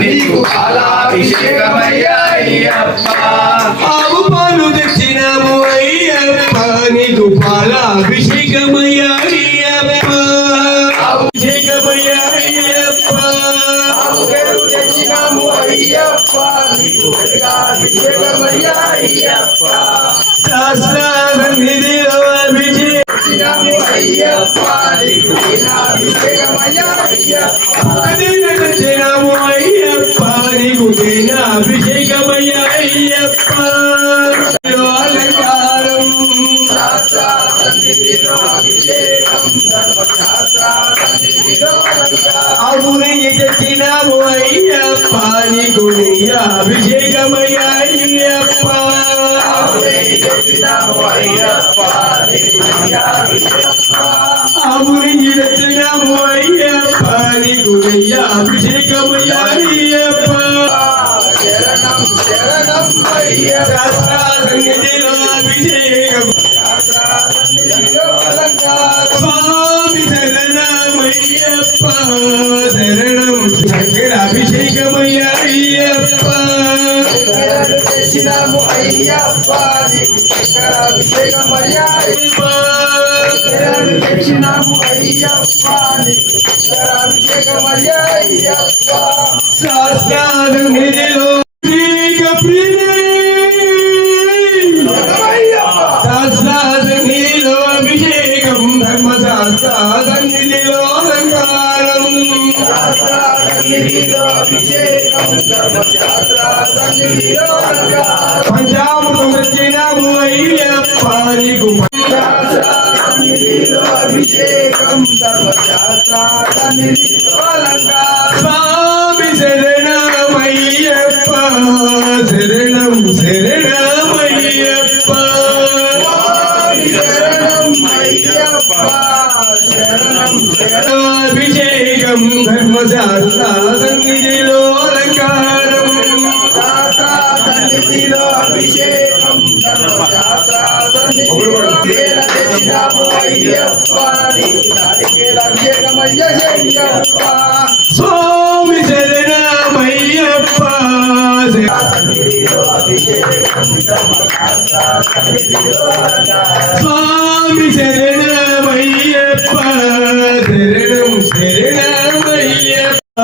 నీకు పాలాభిషేకమయ్యా అయ్యప్ప ఆవు పాలు తెచ్చినాము అయ్యప్ప నీకు పాలాభిషేకమయ్యా అయ్యప్ప అభిషేకమయ్యా అయ్యప్ప పెరుగు నీకు అభిషేకమయ్యా అయ్యప్ప అలంకారం శాస్త్ర సన్నిధిలో అభిషేకం సర్వశాస్త్ర సన్నిధిలో అలంకారం అవునికి తెచ్చినాము అయ్యప్ప నీకు అభిషేకమయ్యా అయ్యప్ప తెచ్చినాము అయ్యప్ప నీకు అవునికి తెచ్చినాము నీకు చక్కెర అభిషేకమయ్యా శరణు తెచ్చినాము అయ్యప్ప అభిషేకం ధర్మ శాస్త్రాలు సన్నిధిలో అభిషేకం ధర్మశాస్త్ర సన్నిధిలో పంచామృతం వచ్చినాము అయ్యప్ప నీకు సన్నిధిలో అభిషేకం ధర్మశాస్త్ర సన్నిధిలో స్వామి శరణమయ్యప్ప శరణం శరణమయ్యప్ప శరణం అయ్యప్ప శరణం శరణం సన్నిధిలో అలంకారం సన్నిధిలో అభిషేకం స్వామి శరణమయ్యప్ప. స్వామి శరణమయ్యప్ప. శరణం శరణ. అయ్యప్ప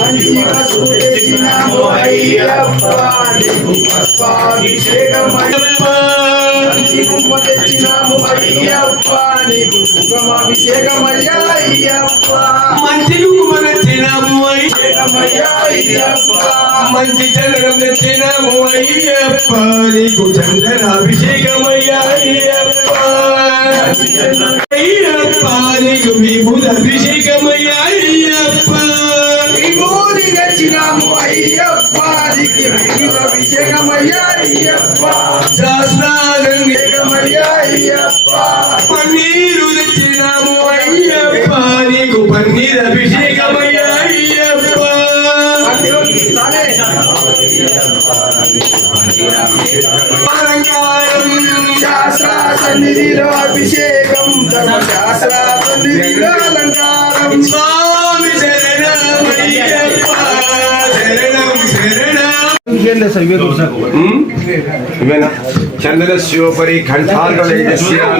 మంచిగా తెచ్చినాము అయ్యప్ప నీకు పుష్పాభిషేకమయ్య మంచి కుంభ తెచ్చినాము అయ్యప్ప. నీకు కుంభమాభిషేకమయ్య అయ్యప్ప. మంచి కుంకుమ తెచ్చినాము అయ్య అయ్యప్ప మంచి చంద్రం తెచ్చినాము అయ్యప్ప. నీకు చందనాభిషేకమయ్యా అయ్యప్ప. అయ్యప్ప నీకు విభూత అభిషేకమయ్యా అయ్యప్ప విభూతి తెచ్చినాము అయ్యప్ప. నీకు విభూత అభిషేకమయ్య అయ్యప్ప అభిషేకమయ్య అయ్యప్ప. పన్నీరు ఇవేనా చందనస్యోపరి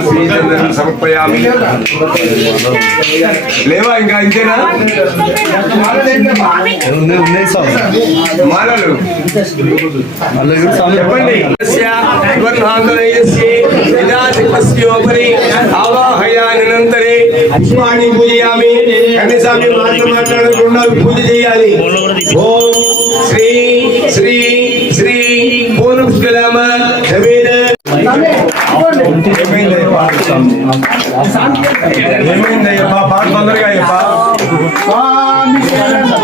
శ్రీచందనం సమర్పయామి. లేవా ఇంకా? ఇంతేనా మాలలు. చెప్పండి. స్యోపరి ఆవాహయానంతరే పుష్పాన్ని పూజయామి. కన్యస్వామి మాటలు మాట్లాడకుండా పూజ చేయాలి. ఓం శ్రీ ఏమైంది అయ్యప్ప పాట తొందరగా అయ్యప్ప స్వామి శరణం.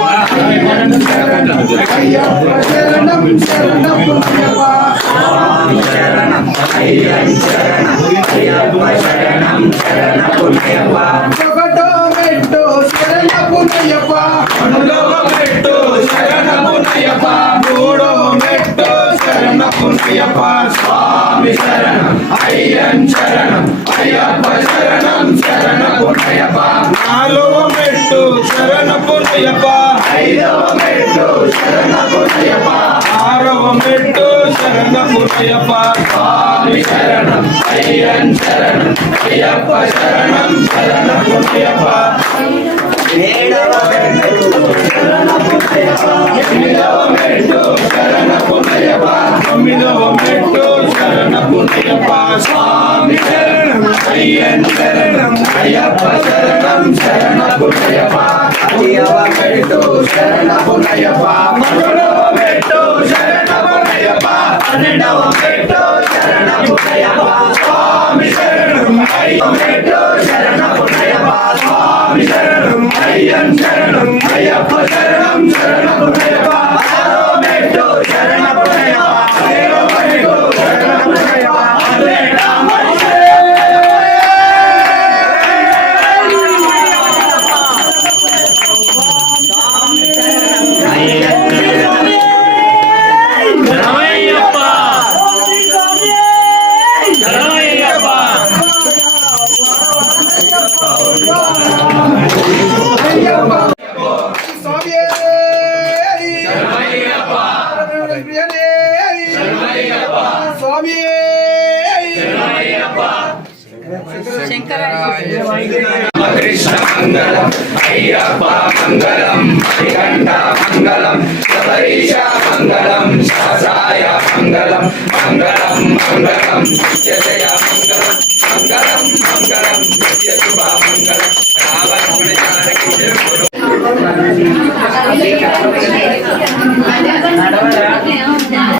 స్వామి అయ్యన్ శరణం అయ్యప్ప శరణం శరణపు నయప నాలుగో మెట్టు శరణపు నయప ఐదవ మెట్టు శరణపు నయప ఆరవ మెట్టు శరణపు నయప స్వామి శరణం అయ్యన్ శరణం అయ్యప్ప శరణం శరణపు నయప ఏడవ మెట్టు శరణపు నయప ఎనిమిదవ మెట్టు శరణపు నయప తొమ్మిదవ మెట్టు శరణపునయ్యప్ప స్వామి శరణం అయ్యన్ శరణం అయ్యప్ప శరణం శరణపునయ్యప్ప పదవ మెట్టు శరణపునయ్యప్ప పదవ మెట్టు శరణపునయ్యప్ప పన్నెండవ మెట్టు శరణపునయ్యప్ప స్వామి శరణం అయ్య మెట్టు శరణపునయ్యప్ప స్వామి! కృష్ణ మంగళం అయ్యప్ప మంగళం శ్రీకంఠ మంగళం శబరీష మంగళం శాసాయ మంగళం మంగళం మంగళం జయ మంగళం మంగళం మంగళం నిత్య శుభ మంగళం రావణ జానకి